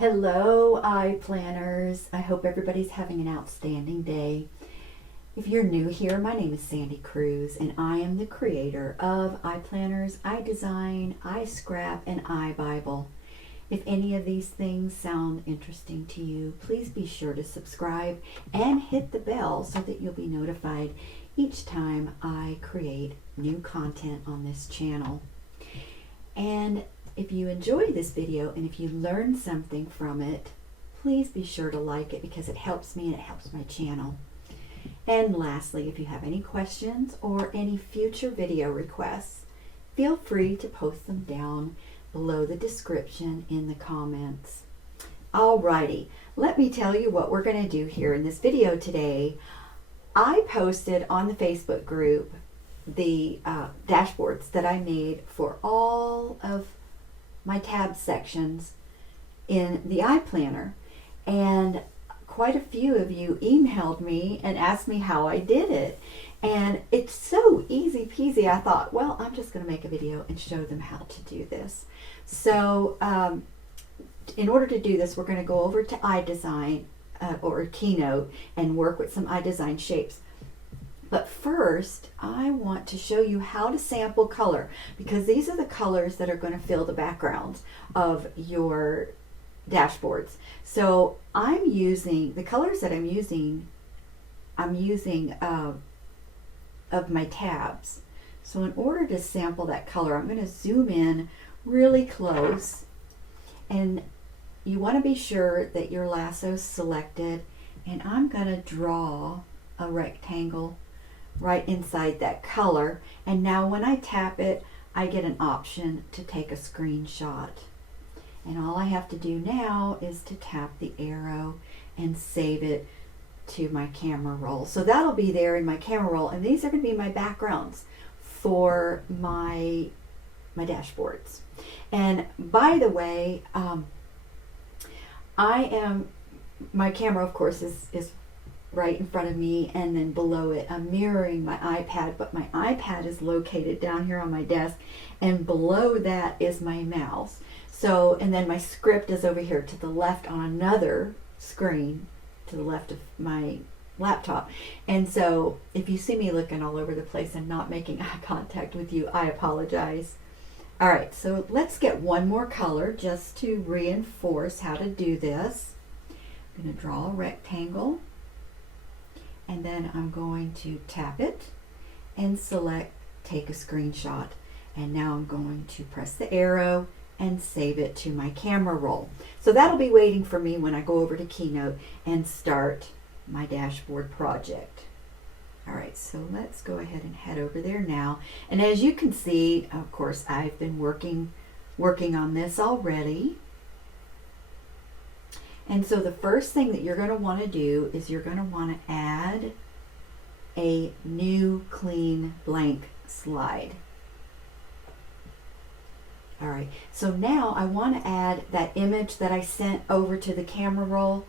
Hello, iPlanners. I hope everybody's having an outstanding day. If you're new here, my name is Sandy Cruz, and I am the creator of iPlanners, iDesign, iScrap, and iBible. If any of these things sound interesting to you, please be sure to subscribe and hit the bell so that you'll be notified each time I create new content on this channel. And if you enjoy this video and if you learn something from it, please be sure to like it because it helps me and it helps my channel. And lastly, if you have any questions or any future video requests, feel free to post them down below the description in the comments. Alrighty, let me tell you what we're going to do here in this video today. I posted on the Facebook group the dashboards that I made for all of my tab sections in the iPlanner, and quite a few of you emailed me and asked me how I did it, and it's so easy peasy. I thought, well, I'm just going to make a video and show them how to do this. So in order to do this, we're going to go over to iDesign or Keynote and work with some iDesign shapes. But first, I want to show you how to sample color, because these are the colors that are going to fill the backgrounds of your dashboards. So I'm using, the colors that I'm using of my tabs. So in order to sample that color, I'm going to zoom in really close, and you want to be sure that your lasso's selected, and I'm going to draw a rectangle right inside that color. And now when I tap it, I get an option to take a screenshot. And all I have to do now is to tap the arrow and save it to my camera roll. So that'll be there in my camera roll, and these are going to be my backgrounds for my dashboards. And by the way, my camera, of course, is right in front of me, and then below it I'm mirroring my iPad, but my iPad is located down here on my desk, and below that is my mouse. So, and then my script is over here to the left on another screen to the left of my laptop. And so if you see me looking all over the place and not making eye contact with you, I apologize. All right, so let's get one more color just to reinforce how to do this. I'm going to draw a rectangle, and then I'm going to tap it and select take a screenshot. And now I'm going to press the arrow and save it to my camera roll. So that'll be waiting for me when I go over to Keynote and start my dashboard project. All right, so let's go ahead and head over there now. And as you can see, of course, I've been working on this already. And so the first thing that you're going to want to do is you're going to want to add a new clean blank slide. All right, so now I want to add that image that I sent over to the camera roll.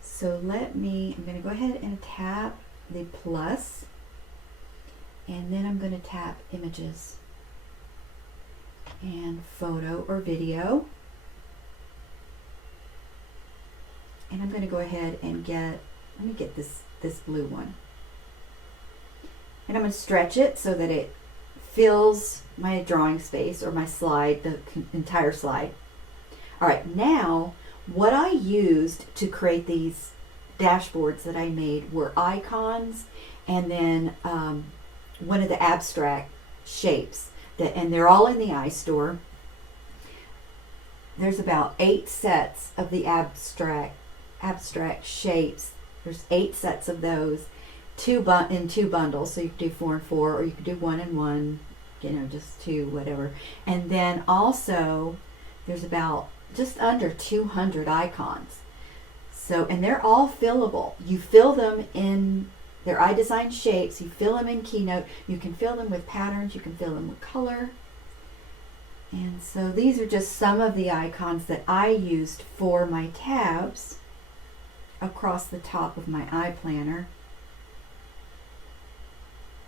So I'm going to go ahead and tap the plus, and then I'm going to tap images and photo or video. And I'm going to go ahead and let me get this blue one. And I'm going to stretch it so that it fills my drawing space or my slide, the entire slide. All right, now what I used to create these dashboards that I made were icons, and then one of the abstract shapes, and they're all in the iStore. There's about 8 sets of the abstract shapes. There's 8 sets of those, in 2 bundles, so you could do 4 and 4, or you could do 1 and 1, just 2, whatever. And then also there's about just under 200 icons. So, and they're all fillable. You fill them in their iDesign shapes, you fill them in Keynote, you can fill them with patterns, you can fill them with color. And so these are just some of the icons that I used for my tabs across the top of my iPlanner.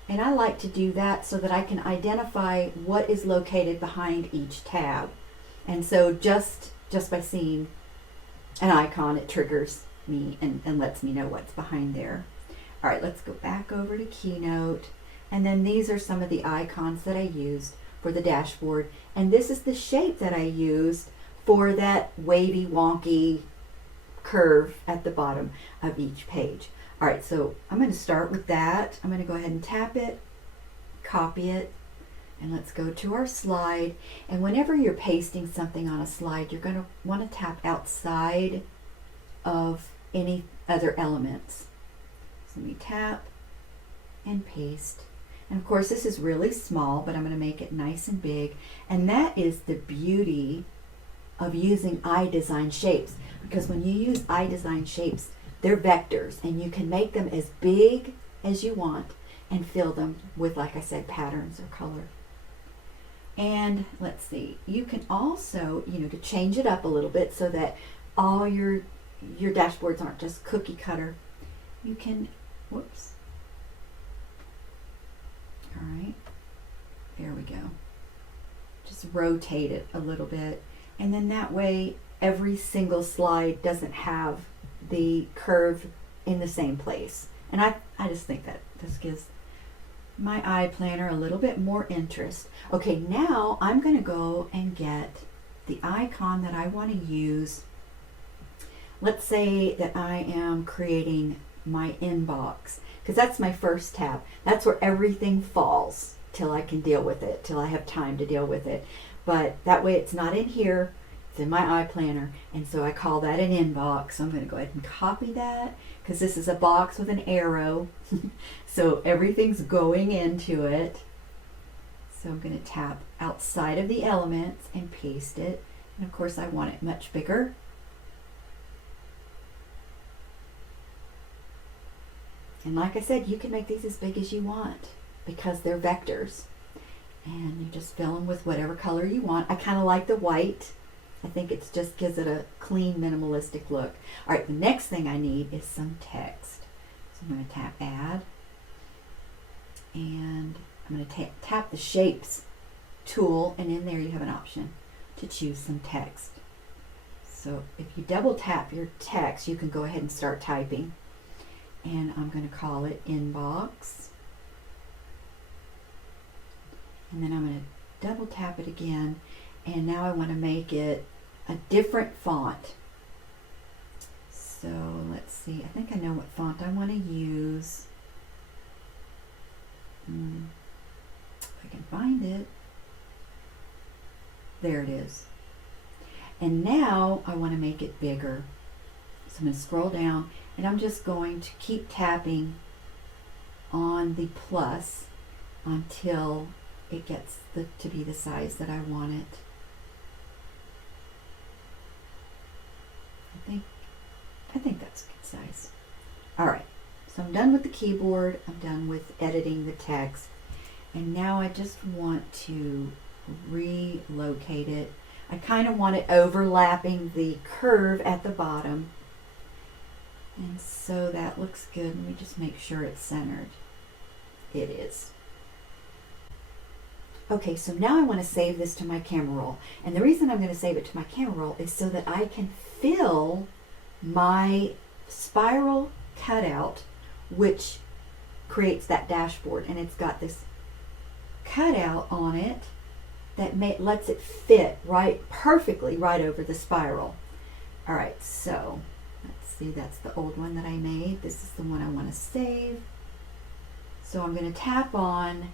And I like to do that so that I can identify what is located behind each tab. And so just by seeing an icon, it triggers me and lets me know what's behind there. All right, let's go back over to Keynote. And then these are some of the icons that I used for the dashboard. And this is the shape that I used for that wavy, wonky curve at the bottom of each page. All right, so I'm going to start with that. I'm going to go ahead and tap it, copy it, and let's go to our slide. And whenever you're pasting something on a slide, you're going to want to tap outside of any other elements. So let me tap and paste. And of course, this is really small, but I'm going to make it nice and big. And that is the beauty of using iDesign shapes, because when you use iDesign shapes, they're vectors, and you can make them as big as you want and fill them with, like I said, patterns or color. And let's see, you can also, to change it up a little bit so that all your dashboards aren't just cookie cutter, you can, whoops. All right, there we go. Just rotate it a little bit. And then that way, every single slide doesn't have the curve in the same place. And I just think that this gives my iPlanner a little bit more interest. Okay, now I'm going to go and get the icon that I want to use. Let's say that I am creating my inbox, because that's my first tab. That's where everything falls till I can deal with it, till I have time to deal with it. But that way it's not in here, it's in my iPlanner, and so I call that an inbox. So I'm going to go ahead and copy that, because this is a box with an arrow, so everything's going into it. So I'm going to tap outside of the elements and paste it, and of course I want it much bigger. And like I said, you can make these as big as you want because they're vectors. And you just fill them with whatever color you want. I kind of like the white. I think it just gives it a clean, minimalistic look. All right, the next thing I need is some text. So I'm going to tap Add. And I'm going to tap the Shapes tool, and in there you have an option to choose some text. So if you double tap your text, you can go ahead and start typing. And I'm going to call it Inbox. And then I'm going to double tap it again, and now I want to make it a different font. So let's see, I think I know what font I want to use. If I can find it. There it is. And now I want to make it bigger. So I'm going to scroll down, and I'm just going to keep tapping on the plus until it gets to be the size that I want it. I think that's a good size. All right, so I'm done with the keyboard. I'm done with editing the text, and now I just want to relocate it. I kind of want it overlapping the curve at the bottom, and so that looks good. Let me just make sure it's centered. It is. Okay, so now I want to save this to my camera roll. And the reason I'm going to save it to my camera roll is so that I can fill my spiral cutout, which creates that dashboard. And it's got this cutout on it that lets it fit perfectly right over the spiral. All right, so let's see, that's the old one that I made. This is the one I want to save. So I'm going to tap on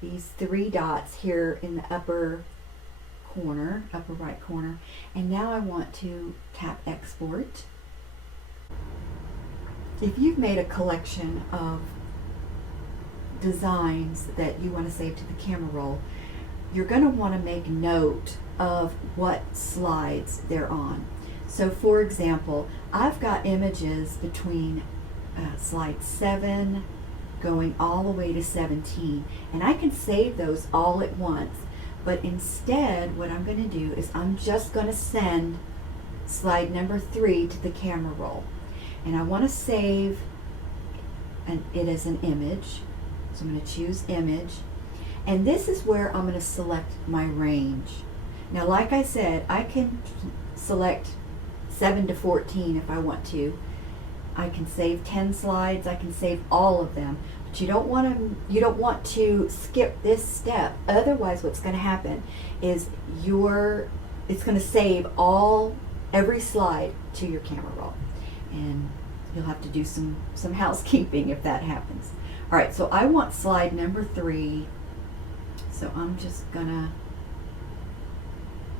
these three dots here in the upper right corner, and now I want to tap Export. If you've made a collection of designs that you want to save to the camera roll, you're going to want to make note of what slides they're on. So for example, I've got images between slide 7 going all the way to 17, and I can save those all at once, but instead what I'm going to do is I'm just going to send slide number 3 to the camera roll, and I want to save it as an image. So I'm going to choose image, and this is where I'm going to select my range. Now like I said, I can select 7 to 14 if I want to. I can save 10 slides, I can save all of them. But you don't want to skip this step. Otherwise what's going to happen is it's going to save every slide to your camera roll. And you'll have to do some housekeeping if that happens. All right, so I want slide number 3. So I'm just gonna,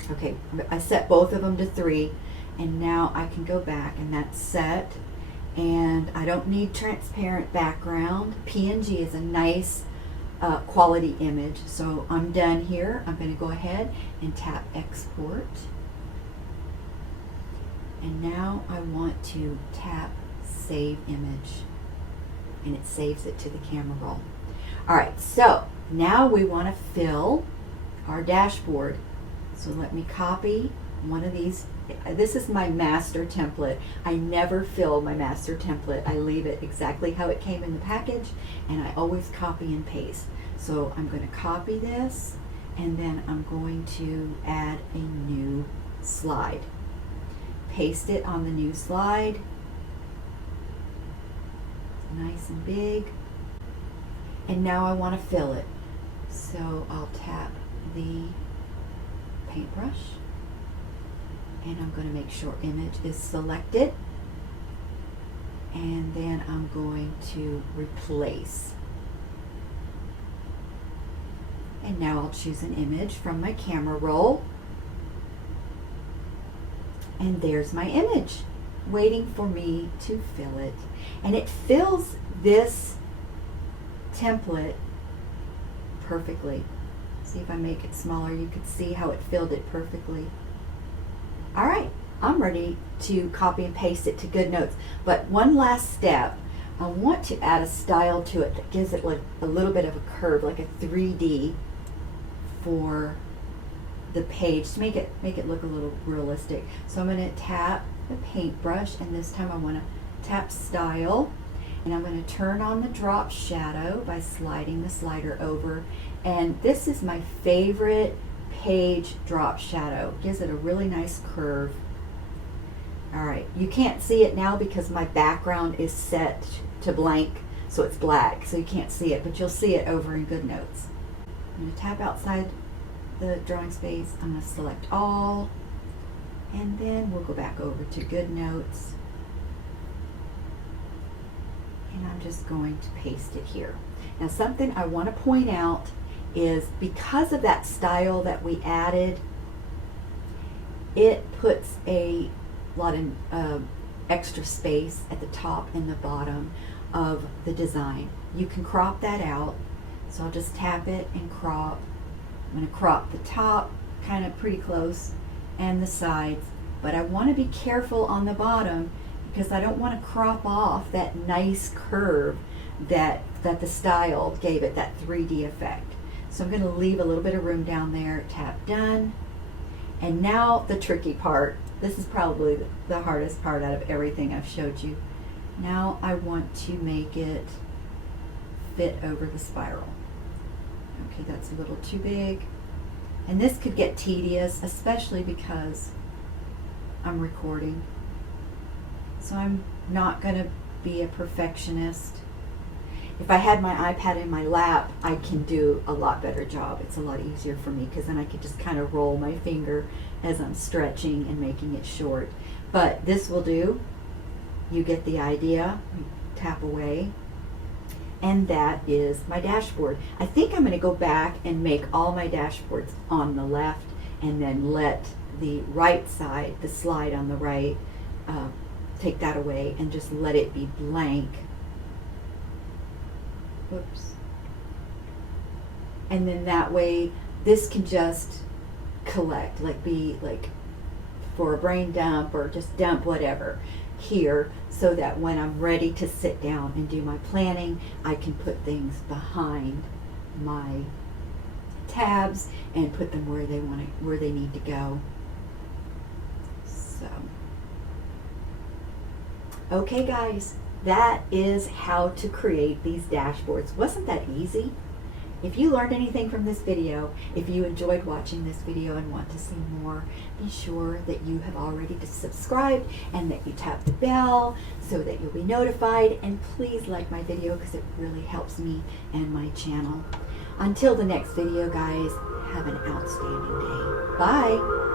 okay, I set both of them to 3, and now I can go back, and that's set. And I don't need transparent background. PNG is a nice quality image. So I'm done here. I'm gonna go ahead and tap export. And now I want to tap save image, and it saves it to the camera roll. All right, so now we want to fill our dashboard. So let me copy one of these. This is my master template. I never fill my master template. I leave it exactly how it came in the package, and I always copy and paste. So I'm going to copy this, and then I'm going to add a new slide. Paste it on the new slide. Nice and big. And now I want to fill it. So I'll tap the paintbrush, and I'm going to make sure image is selected, and then I'm going to replace. And now I'll choose an image from my camera roll, and there's my image waiting for me to fill it. And it fills this template perfectly. See, if I make it smaller, you can see how it filled it perfectly. All right, I'm ready to copy and paste it to GoodNotes. But one last step, I want to add a style to it that gives it like a little bit of a curve, like a 3D for the page, to make it look a little realistic. So I'm going to tap the paintbrush, and this time I want to tap style, and I'm going to turn on the drop shadow by sliding the slider over. And this is my favorite page drop shadow. Gives it a really nice curve. All right, you can't see it now because my background is set to blank, so it's black, so you can't see it, but you'll see it over in GoodNotes. I'm going to tap outside the drawing space. I'm going to select all, and then we'll go back over to GoodNotes, and I'm just going to paste it here. Now, something I want to point out is because of that style that we added, it puts a lot of extra space at the top and the bottom of the design. You can crop that out, so I'll just tap it and crop. I'm going to crop the top kind of pretty close and the sides, but I want to be careful on the bottom because I don't want to crop off that nice curve that the style gave it, that 3D effect. So I'm going to leave a little bit of room down there, tap done. And now the tricky part. This is probably the hardest part out of everything I've showed you. Now I want to make it fit over the spiral. Okay, that's a little too big. And this could get tedious, especially because I'm recording. So I'm not going to be a perfectionist. If I had my iPad in my lap, I can do a lot better job. It's a lot easier for me because then I could just kind of roll my finger as I'm stretching and making it short. But this will do. You get the idea. Tap away. And that is my dashboard. I think I'm going to go back and make all my dashboards on the left and then let the right side, the slide on the right, take that away and just let it be blank. Whoops. And then that way this can just collect, like be like for a brain dump or just dump whatever here, so that when I'm ready to sit down and do my planning, I can put things behind my tabs and put them where they need to go. So, okay guys, that is how to create these dashboards. Wasn't that easy? If you learned anything from this video, if you enjoyed watching this video and want to see more, be sure that you have already subscribed and that you tap the bell so that you'll be notified. And please like my video because it really helps me and my channel. Until the next video, guys, have an outstanding day. Bye.